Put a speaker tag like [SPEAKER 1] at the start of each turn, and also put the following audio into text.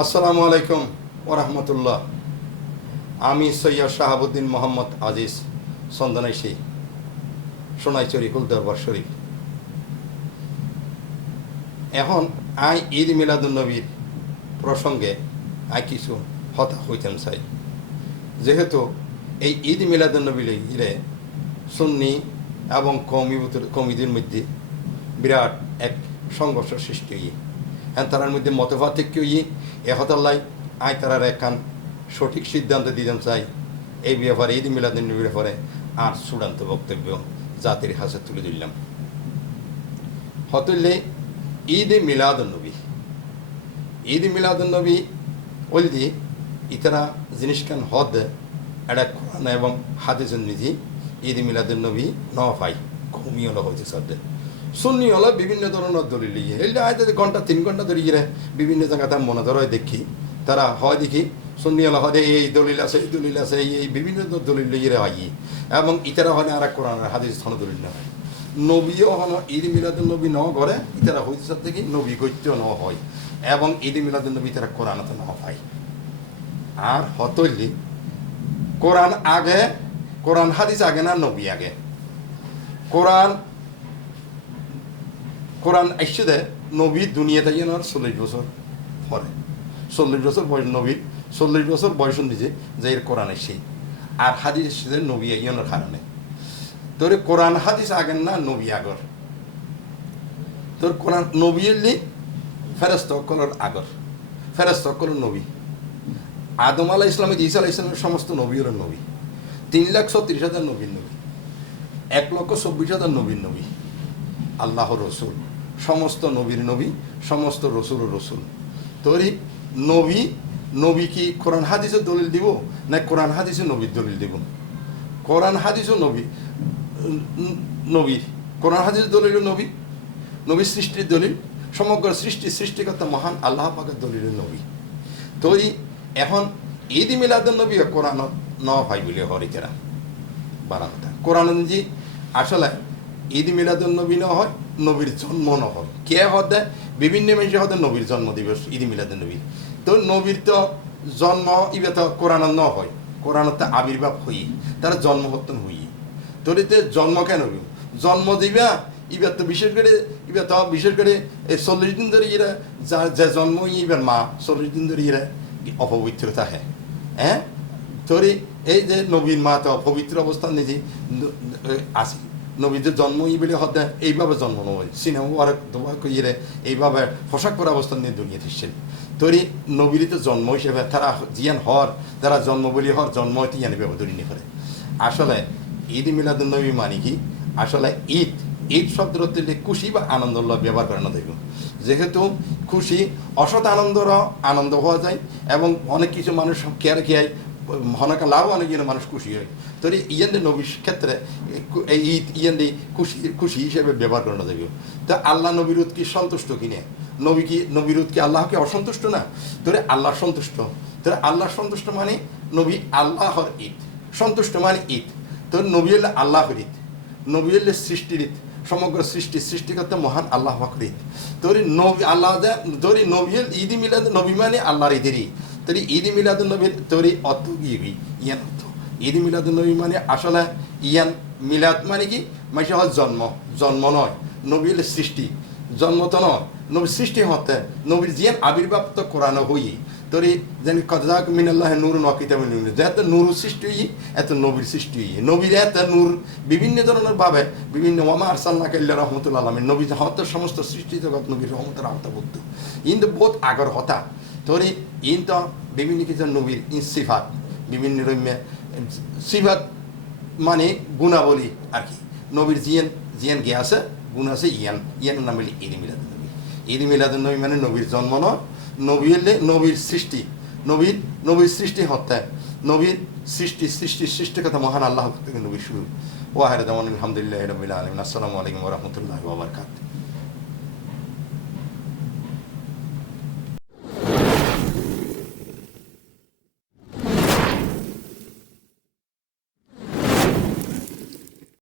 [SPEAKER 1] আসসালামু আলাইকুম ওরহমতুল্লাহ আমি সৈয়দ শাহাবুদ্দিন মোহাম্মদ আজিজ সন্দনাইশি সোনাইচুরি কুলদরবার শরীফ। এখন আই ঈদ মিলাদুল নবীর প্রসঙ্গে আই কিছু হতা হইতেন চাই। যেহেতু এই ঈদ মিলাদুল নবী ইরে সুন্নি এবং কমি কমিদের মধ্যে বিরাট এক সংঘর্ষ সৃষ্টি হই হ্যাঁ তার মধ্যে মতপার্থক্য ই। এহতাল্লাই আই তারার একখান সঠিক সিদ্ধান্ত দিতেন চাই। এই ব্যাপারে, ঈদ মিলাদুল নবীর ব্যাপারে আর চূড়ান্ত বক্তব্য জাতির হাসে তুলে ধরলাম। হতলে ঈদ মিলাদুল নবী। ঈদ মিলাদুল নবী ওলদি ইতারা জিনিসখান হদ, এটা কোরআন এবং হাদিসের নিজি ঈদ মিলাদুল নবী পাই হলো হয়েছে সদ্যে। সুন্নি হলো বিভিন্ন ধরনের দলিল। ঘণ্টা, তিন ঘণ্টা ধরে গিয়ে বিভিন্ন জায়গাতে মনে ধরে দেখি। তারা হয় দেখি সুন্নি হলো হয় এই দলিল আছে, এই দলিল আছে, এই এই বিভিন্ন দলিল লিয়ে হয় এবং ইতারা হয় আর এক কোরআন হাদিস থানো দলিল না। হয় নবীও হলো ঈদ মিলাদুল নবী ন করে ইতারা হইতে থেকে নবী গৈত্য ন হয়। এবং ঈদ মিলাদুল নবী তারা কোরআনত ন হয়। আর হতলি, কোরআন আগে, কোরআন হাদিস আগে না নবী আগে? কোরআন কোরআন আসছে দে নবী দুনিয়াতে যেন আর চল্লিশ বছর পরে। চল্লিশ বছর বয়স নবীর, চল্লিশ বছর বয়স নিজে যে এর কোরআন এসে আর হাদিস এসেছে নবী আইনের কারণে। তোর কোরআন হাদিস আগেন না নবী আগর? তোর কোরআন নবী এলি ফেরস্ত অকলর আগর। ফেরস্ত অকলর নবী। আদম আলাহ ইসলামে ঈসা আলাহ ইসলামের সমস্ত নবী হলেন নবী। তিন লাখ ছত্রিশ হাজার নবীন নবী। এক লক্ষ চব্বিশ হাজার নবীন নবী। আল্লাহ রসুল। সমস্ত নবীর নবী, সমস্ত রসুল রসুল। তরি নবী নবী কি কোরআন, হাদিসের দলিল দিব না কোরআন হাদিসে নবীর দলিল দিব? কোরআন হাদিসও নবী, নবীর। কোরআন হাদিস দলিল নবী। নবী সৃষ্টির দলিল। সমগ্র সৃষ্টি, সৃষ্টিকর্তা মহান আল্লাহ পাকের দলিল নবী। তৈরি এখন ঈদ মিলাদুল নবী কোরআন ন ভাই বলে হরিকেরা বারান্দা কোরআন জি আসলে ঈদ মিলাদুল নবী ন হয় নবীর জন্ম ন হয় কে হতে বিভিন্ন মানুষ হতে নবীর জন্ম দিবস ঈদ মিলাদুল নবী। তো নবীর তো জন্ম ইবে তো কোরআন ন হয় কোরআনতে আবির্ভাব হই তার জন্ম হত্যন হই তোরিতে জন্ম কেন? জন্ম দিবা ইবার তো বিশেষ করে ইবার তো বিশেষ করে এই চল্লিশ দিন ধরে ইরা যা যে জন্ম ইবার মা, চল্লিশ দিন ধরে ইরা অপবিত্র থাকে হ্যাঁ? তোরে এই যে নবীন মা তো অপবিত্র অবস্থান নিজে আসি। নবীদের জন্ম ই বলে হতে এইভাবে জন্ম নয় সিনেমা আর তোমার ইয়ে এইভাবে পোশাক পরা অবস্থান নিয়ে দুনিয়া দিচ্ছেন তৈরি নবীর তো জন্ম হিসেবে তারা জিয়ান হর তারা জন্ম বলি হর জন্ম তিয়ানি ব্যবধরি নি করে। আসলে ঈদ মিলাদুল নবী মানে কি? আসলে ঈদ ঈদ শব্দ হচ্ছে খুশি বা আনন্দ ব্যবহার করে না দেখুন। যেহেতু খুশি, অসৎ আনন্দর আনন্দ হওয়া যায় এবং অনেক কিছু মানুষ কেয়ার খেয়ায় অনেক যেন মানুষ খুশি হয়। তো ইয়ান্দি নবীর ক্ষেত্রে এই ইয়ান্দি খুশি খুশি হিসেবে ব্যবহার করানো যাবে। তো আল্লাহ নবীরুদ কি সন্তুষ্ট কিনে নবী কি নবীরুদ কি আল্লাহকে অসন্তুষ্ট না? তোরে আল্লাহ সন্তুষ্ট। তোরে আল্লাহ সন্তুষ্ট মানে নবী আল্লাহর ঈদ। সন্তুষ্ট মানে ঈদ। তোর নবী হলে আল্লাহর ঈদ। নবী হলে সৃষ্টির ঈদ। সমগ্র সৃষ্টি, সৃষ্টিকর্তা মহান আল্লাহ ফকরিদ তোর নবী, আল্লাহ তোর নবী ঈদ মিলাদ নবী মানে আল্লাহর ঈদেরই। তোর ঈদ মিলাদ নবীর তোর অত গিয়ে ইয়ান অর্থ ঈদ মিলাদ নবী মানে আসলে ইয়ান মিলাদ মানে কি মানে হল জন্ম জন্ম নয় নবী হলে সৃষ্টি জন্ম তো নয় নবীর সৃষ্টি হতে নবীর জিয়ান আবির্ভাব তো কোরআন হই তোর যেন কদাক মিনাল্লাহ নূর নকিতা যেহেতু নূর সৃষ্টি হই এত নবীর সৃষ্টি হই নবীর এত নূর বিভিন্ন ধরনের ভাবে বিভিন্ন মামা আরসাল্লাহ কাল্লা রহমতুল্লাহ আলমী নবী হত সমস্ত সৃষ্টি জগৎ, নবীর রহমতের আওতাভুক্ত। কিন্তু বহুত আগর হতা। তোর ইন তো বিভিন্ন কিছু নবীর সিফাত, বিভিন্ন সিফাত মানে গুণাবলী আর কি। নবীর জিয়ান জিয়ান গে আছে? গুণ আছে ইয়ান। ইয়ানের নাম হলি ঈদ মিলাদ নবী ঈদ মিলাদ নবী মানে নবীর জন্ম নয়, নবী হলে নবীর সৃষ্টি। নবীর নবীর সৃষ্টি হত্যায় নবীর সৃষ্টি সৃষ্টি সৃষ্টি কথা মহান আল্লাহ থেকে নবীর শুরু। ওয়াহের দামান, আলহামদুলিল্লাহ রবিল আলমিন। আসসালামু আলাইকুম রহমতুল্লাহ বাবরকাত